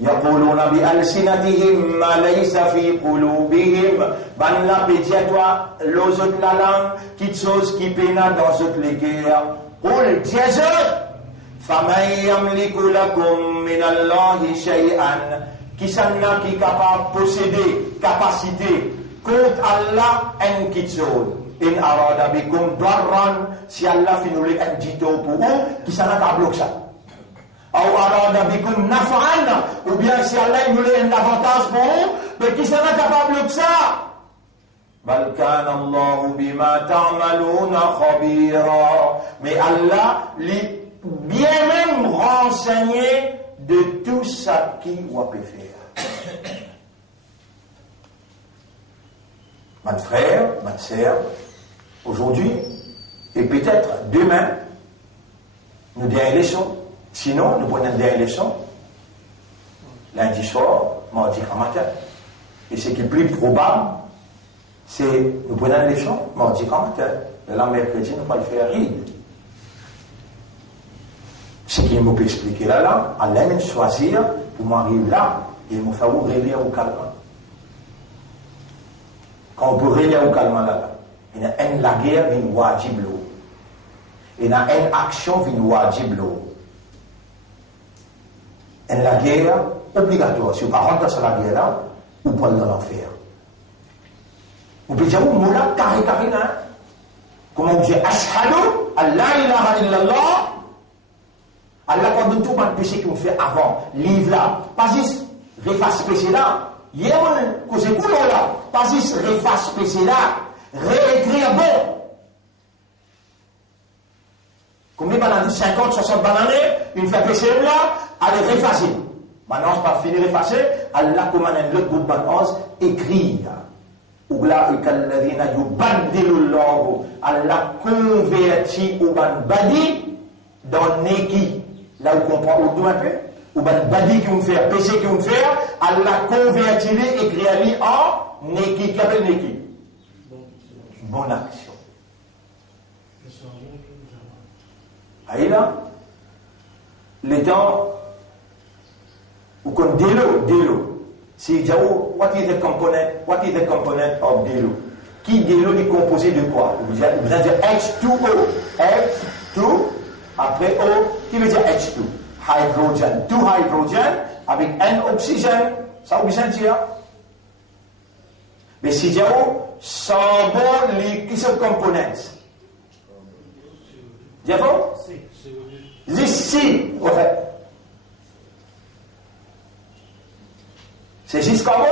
يقولون بألسنتهم ما ليس في قلوبهم ban la pédia toi les autres la langue qui chose qui pénètre dans autres les cœurs قل Jésus فمن يملك لكم من الله شيئا qui s'en qui capable posséder capacité contre Allah en qui chose in arada bikum darran si Allah finule un dito pour vous qui s'en a bloqué ça ou arada bikum naf'an ou bien si Allah nous un avantage pour vous mais qui s'en est capable de ça bal kana Allah bima ta'maluna khabira mais Allah lui bien même renseigné de tout ça qui va peut faire mon frère ma sœur aujourd'hui et peut-être demain nous disons les leçons. Sinon, nous prenons des leçons lundi soir, mardi matin. Et ce qui est plus probable, c'est nous prenons des leçons mardi matin. Le mercredi, nous ne pas le faire rire. Ce qu'il me peut expliquer là, Allah m'a choisir pour m'arriver là et me faire relire au calme. Quand on peut relire au calme là, il y a une la guerre d'une wajib l'eau. Il y a une action d'une wajib l'eau. Et la guerre obligatoire. Si vous ne rentrez pas dans la guerre là, vous prenez dans l'enfer. Vous pouvez dire, vous moula, carré, hein? Comment vous dites, Ashhadu, Allah ilaha illallah. Allah, quand nous tout le péché qu'on fait avant, livre là, pas juste reface péché là. Hier, on a causé coulon là. Pas juste reface péché là. Réécrire bon. Combien de 50, 60 bananes, une fois péché là, allez refacer. Maintenant, c'est pas fini de refacer, Allah commande l'autre groupe de écrire. Ou là, Allah convertit au ban badi dans neki. Là où on comprend au doigt un peu. Ou ban badi qui vont faire, péché qui vont faire, Allah convertit les, écrit en neki. Qui appelle neki? Bonne action. Aïe là, les temps où qu'on délo. Si j'avoue, what is the component of délo? Qui délo est composé de quoi? Vous allez dire H2O. H2, après O, qui veut dire H2? Hydrogen. Deux hydrogen avec un oxygène. Ça vous besoin de dire? Mais si j'avoue, sabon, qui sont components? Diafo? Ici, en fait. C'est 6 carbone?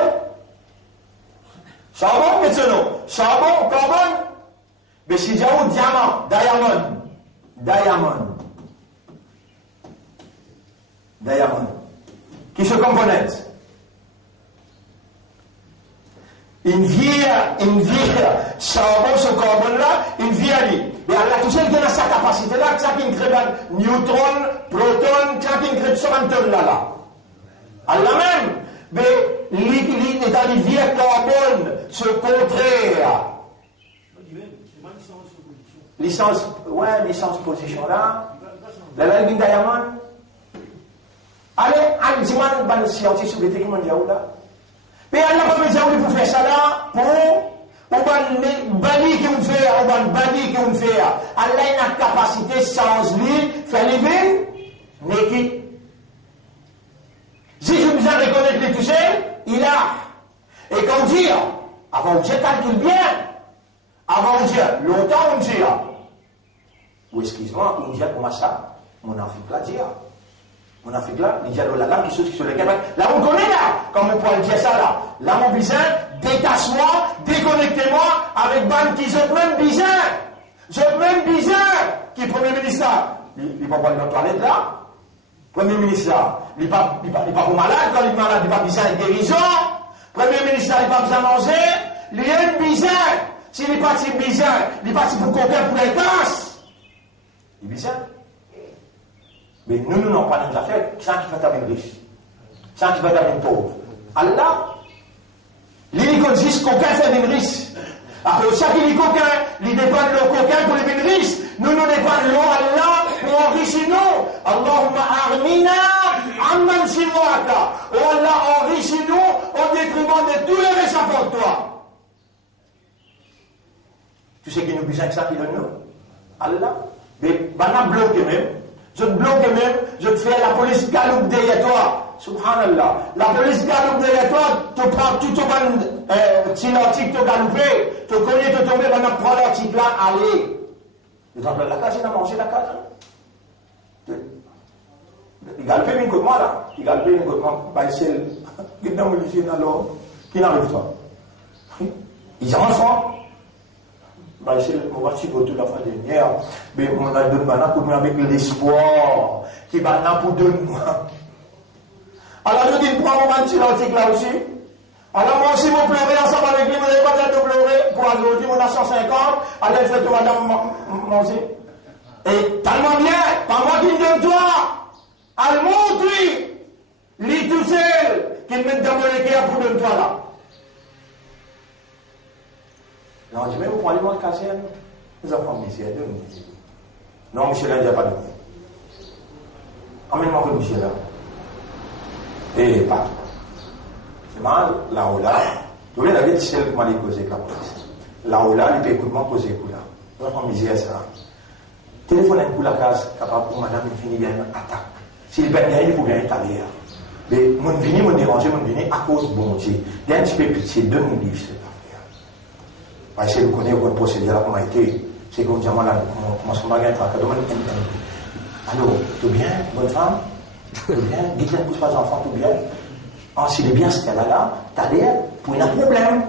Charbon, maintenant. Charbon, carbone. Mais si j'ai un diamant. Qui se componente? Une vieille, charbon, ce carbone-là, une vieille. Mais Allah tout seul qui a sa capacité là, ça qui crée neutron, proton, ça qui crée sur un tonne là. Allah même, mais l'état de vie carbone, ce contraire. Licence position là. La ligne diamant. Allez, dis-moi, une scientifique sur le terrain mondial là. Mais Allah pas besoin de faire ça là pour. On va bannir qui on fait, Allah a une capacité sans lui, faire lever, neki. Si je besoin de reconnaître les toucher, il a. Et quand on dit, avant on dit calcule bien, avant on dit, longtemps on dit, ou excuse-moi, on dit comment ça, mon enfant là dit, mon enfant là, il dit là, là, quelque chose qui se le capables. Là on connaît là, comme on pourrait dire ça là, là mon besoin, détache-moi, déconnectez-moi avec ban qui sont même bizarre. Qui est Premier ministre là. Il ne peut pas aller dans la toilette là. Premier ministre là. Il n'est pas malade. Quand il est malade, il n'est pas bizarre de guérison. Premier ministre là, il n'est pas besoin de manger. Il est bizarre. S'il n'est pas si bizarre, il n'est pas si pour coquin pour les tasses. Il est bizarre. Mais nous n'avons pas nos affaires sans qu'il va t'amener riche. Sans qu'il va t'amener pauvre. Allah. L'hélicoptère dit qu'aucun fait des risques. Après, chaque hélicoptère, il dépend de l'aucun pour les bénéfices. Nous dépendons de Allah pour enrichir nous. Allahumma armina Amman Siwaka. Oh Allah, enrichis-nous au détriment de tous les méchants pour toi. Tu sais qui nous besoin que ça qui donne nous? Allah. Mais, on bloqué même. Je te bloque même, je te fais la police galoupe derrière toi. Subhanallah. La police galoupe derrière toi, tu prends tout au ban, si l'article te galoupé, tu connais, tu tombes, on prend l'article là, allez. Tu t'en donnes la case, il a mangé la case. Il galoupé une côte moi là. Il galoupé une côte moi. Bah, c'est le. Il est dans le lycée, alors. Qui n'arrive pas? Ils en font. Bah, c'est le moitié de la fin dernière. Mais on a donné maintenant pour nous avec l'espoir qui va là pour donner. Alors, je dis, prends mon petit article là aussi. Alors, moi aussi, vous pleurez ensemble avec lui, vous n'avez pas besoin de pleurer. Pour aujourd'hui, on a 150. Allez, faites madame manger. Et tellement bien, pas moi qui me donne toi. Elle montre lui, lui tout seul, qu'il met dans mon équerre pour donner toi là. Non, je vais vous prendre les mots de caserne. Nous avons Michel, non, Michel, il n'y a pas de mots. Emmène-moi pour Michel là. Et pas. C'est mal, là où là. Tu vois, la vie, c'est celle qui m'a dit causer la police. Là où là, il peut écouter poser coup là. Nous avons misère ça. Téléphone un coup la case, capable pour madame, il finit bien une attaque. S'il va bien, il faut bien étaler. Mais mon vini, mon déranger, mon vini, à cause de bon Dieu. Il y a un petit peu pitié, donne-nous livre, c'est pas faire. Parce que vous connaissez votre procédure, comment été. C'est comme dire, moi, là, comment se passe, allô, tout bien, bonne femme? Tout bien? Dites-le, pousse pas enfants, tout bien? Ah, s'il est bien ce qu'elle a là, t'as l'air, pour un problème.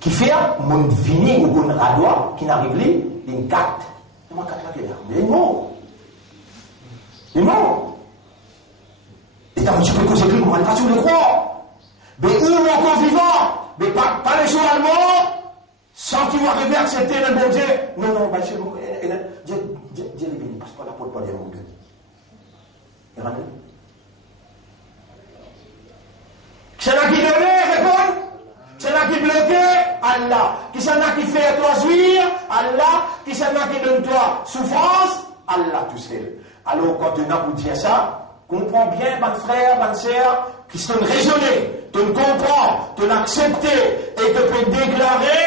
Qui fait, mon vini, ou mon radois, qui n'arrive là, une carte. C'est moi, carte là, qui est là. Mais non! Mais non! Et t'as un petit peu cause écrit, comment elle pas sur le croix. Mais où encore vivant, mais pas les jours allemands, sans qu'il arriver à accepter le bon Dieu. Non, non, bah, c'est bon. Dieu est béni, parce qu'on n'a pas de mon Dieu. Et rendez. C'est là qui donnait, répond. C'est là qui bloquait, Allah. Qui c'est là qui fait toi jouir, Allah. Qui c'est là qui donne toi souffrance, Allah tout seul. Alors, quand tu n'as pour dire ça, comprends bien, mon frère, ma sœur, qui sont raisonnés, tu ne comprends, tu n'acceptes et tu peux déclarer,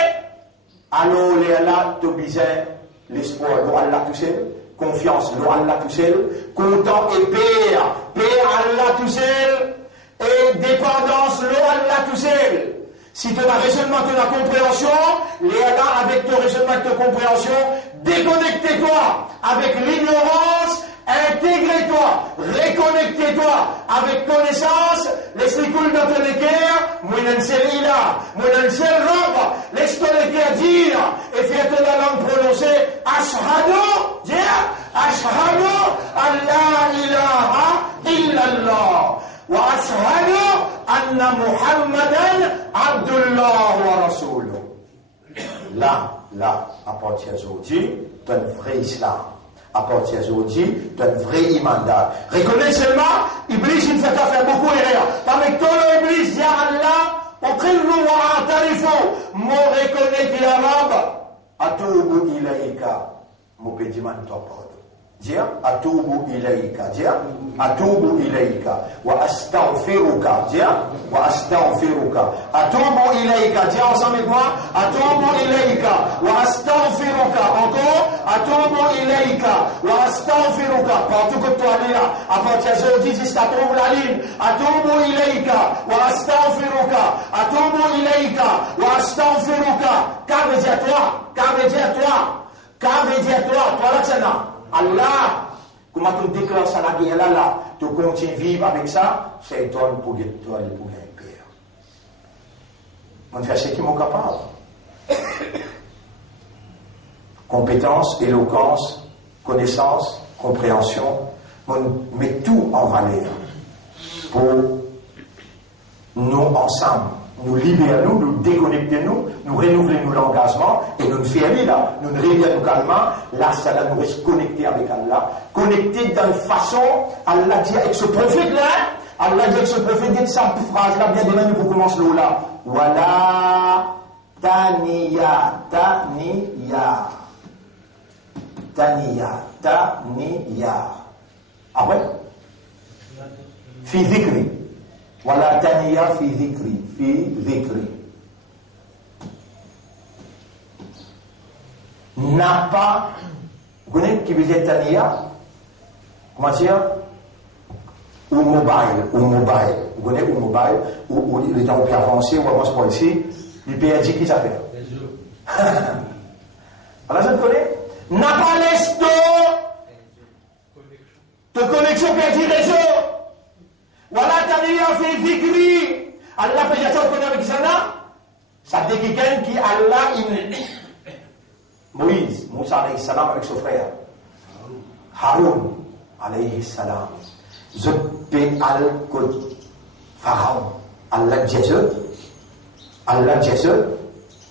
alors là, tu bisais l'espoir, Allah tout seul, confiance, Allah tout seul, content et paix Allah tout seul, et dépendance, Allah tout seul. Si tu as raisonnement, tu as compréhension, là, avec ton raisonnement et ta compréhension, déconnectez-toi avec l'ignorance. Intégrez-toi, reconnectez-toi avec connaissance, laisse-les couler dans ton équerre, moi n'en sais là, moi n'en sais robe, laisse ton équerre dire, et fais-toi la langue prononcée, Ashhadu, dire, Ashhadu, Allah ilaha illallah, wa ashhadu anna Muhammadan Abdullah wa Rasuluh. Là, à partir d'aujourd'hui, tu as un vrai islam. À partir d'aujourd'hui, tu as un vrai imandat. Reconnais seulement, Iblis, il fait faire beaucoup d'erreurs. Avec ton Iblis, ya Allah, on prie le nom à un tarifo. Mon reconnaît qu'il est arabe. Atubu ilaika. Mon pédiman topod. Dire, atubu ilaika. Dire, atubu ilaika. Wa astaghfiruka. Dire, wa astaghfiruka. Atubu ilaika. Dire ensemble avec moi. Atubu ilaika. Wa astaghfiruka. Encore. Atubu ilaika. Wa astaghfiruka. Partout que tu es là. À partir d'aujourd'hui, jusqu'à trouver la ligne. Atubu ilaika. Wa astaghfiruka. Atubu ilaika. Wa astaghfiruka. Car veut dire toi. Car veut dire toi. Car veut dire toi. Toi là, c'est là. Allah, comment tu déclares ça la guerre là, tu continues à vivre avec ça, c'est toi pour gagner paix. On fait ce qui est capable. Compétence, éloquence, connaissance, compréhension, on met tout en valeur pour nous ensemble. Nous libérer nous déconnecter nous renouveler nos engagements et nous faire là, nous réveiller nous calmement, là ça là nous reste connectés avec Allah, connectés dans une façon, Allah dit avec ce prophète là, Allah dit avec ce prophète, dit cette phrase là, bien demain pour commencer là, voilà, taniya, après, fi dhikri. Wala taniya fi dhikri. Fi dhikri. N'a pas, vous connaissez qui veut dire taniya? Comment dire? Ou mobile. Vous connaissez ou mobile, ou les temps plus avancés, ou avance pas ici, il peut dire qui ça fait. Alors je te connais? N'a pas l'esto de connexion perdu réseau. Voilà taniya fi dhikri. Allah peut dire ça, vous connaissez avec ça là? Ça dit quelqu'un qui Allah il Moïse, Moussa alayhi salam avec son frère Haroun alayhi salam. Je paie al-Qud Pharaon, Allah Jésus,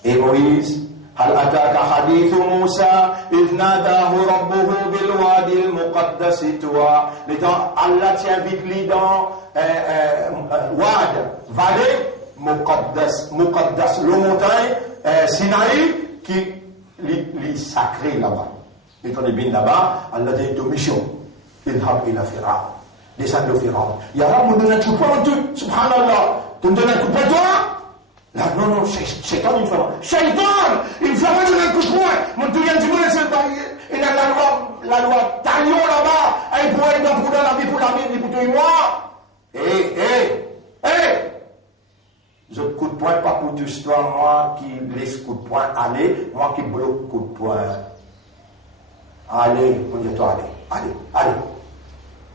et Moïse, هل أتاك حديث موسى إذ ناداه ربه بالوادي المقدس طوى. Allah t'invite lui dans vallée Muqaddas, le montagne Sinaï qui est sacré là-bas. Et quand on est bien là-bas, Allah dit une mission. Ilhab ila Firaun. Descends au Firaun. Ya Rab, me donne un coup de poing, subhanallah. Tu me donnes un coup de poing, toi? Là, non, Shaitan, il me fait. Shaitan, il me fait me donner un coup de poing. Mon tout vient du monde, il a la loi Talion là-bas. Il pourrait être dans la vie pour la vie, pour toi et moi. Je coup de poing, pas pour tous toi, moi qui laisse coup de poing aller, moi qui bloque coup de poing. Allez, on dit toi, allez.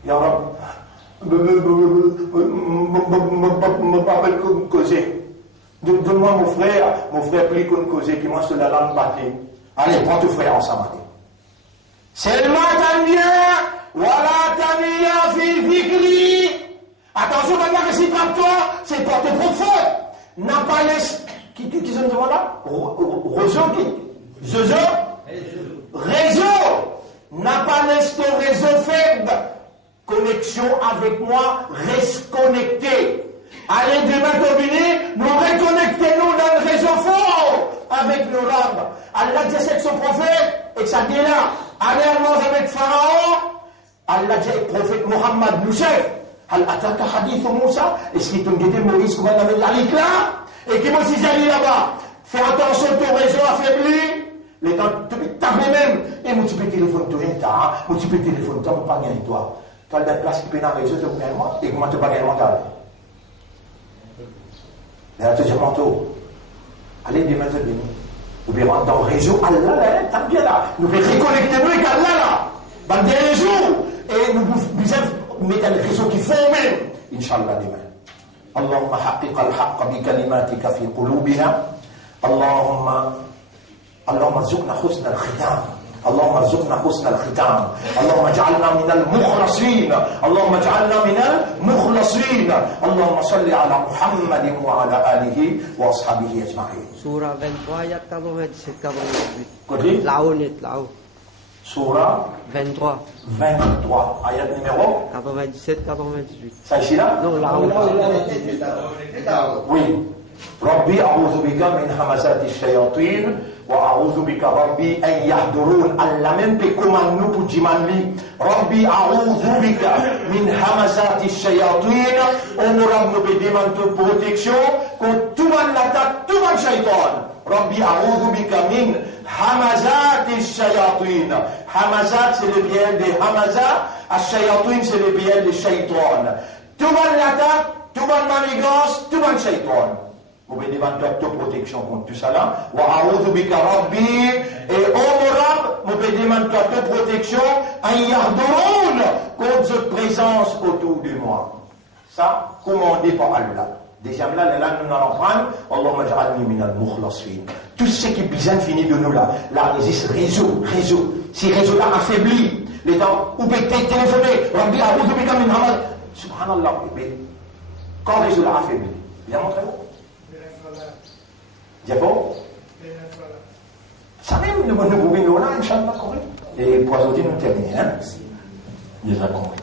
Ya Rab, me rappelle comme causer. Donne-moi mon frère plus qu'on causait, qui mange de la langue battée. Allez, prends ton frère ensemble. Seulement Tania, voilà Tania fi dhikri. Attention, maintenant que c'est pas toi, c'est pour tes propres fautes. N'a pas les. Qui se demande là? Réseau. N'a pas laissé ton réseau faible. Connexion avec moi, reste connecté. Allez demain dominer, nous reconnectez-nous dans le réseau fort avec nos rabbes. Allah dit avec son prophète, et ça dit là, allez manger avec Pharaon. Allah dit avec le prophète Mohammed, Youssef, Hal ataka hadith Moussa, est-ce qu'il t'a guidé Moïse comment on avait l'alik là? Et qui m'a dit là-bas, fais attention, ton réseau affaibli. Les temps, tu peux taper même, et moi tu peux téléphoner tout le temps, moi tu peux téléphoner tout le temps, pas gagner toi. Tu as des places qui peuvent dans le réseau, tu peux moi, et comment tu peux gagner mental? Là, tu dis manteau. Allez, demain, tu dis. Ou bien, dans le réseau, Allah, là, t'as bien là. Nous pouvons reconnecter nous avec Allah, là. Dans le dernier jour. Et nous pouvons mettre le réseau qui fait même. Inch'Allah, demain. Allahumma haqqiq al-haqqa bi kalimatika fi qulubina. Allahumma arzuqna husna al-khitam. اللهم ارزقنا حسن الختام اللهم اجعلنا من المخلصين اللهم اجعلنا من المخلصين اللهم صل على محمد وعلى آله وأصحابه أجمعين سورة 23 ayat 97 98 là-haut Surah 23 ayat numéro 97 98 ça ici là non là-haut oui ربي أعوذ بك من همزات الشياطين وأعوذ بك ربي أن يحضرون Allah même peut commander nous pour dire ربي أعوذ بك من همزات الشياطين أمرنا nous peut demander protection contre tout le monde l'attaque tout le monde shaitan ربي أعوذ بك من همزات الشياطين همزات c'est le bien des hamazat الشياطين c'est le bien des shaitan tout le monde l'attaque tout le monde manigance tout le monde shaitan vous pouvez demander protection contre tout ça là. Wa a'udhu bika rabbi et Omorab, vous pouvez demander protection en yahdoun contre cette présence autour de moi. Ça, commandé par Allah. Déjà là, nous allons prendre Allahumma ja'alni minal mukhlasin. Tout ce qui est besoin fini de nous là, là, existe réseau. Si réseau là affaibli, les temps, vous pouvez téléphoner, Rabbi a'udhu bika min hamad. Subhanallah, quand réseau là affaibli, bien montrez-vous. Diapos? Ça même, nous pouvons nous là, Inch'Allah, correct. Et poisonner, nous terminer, hein? Déjà compris.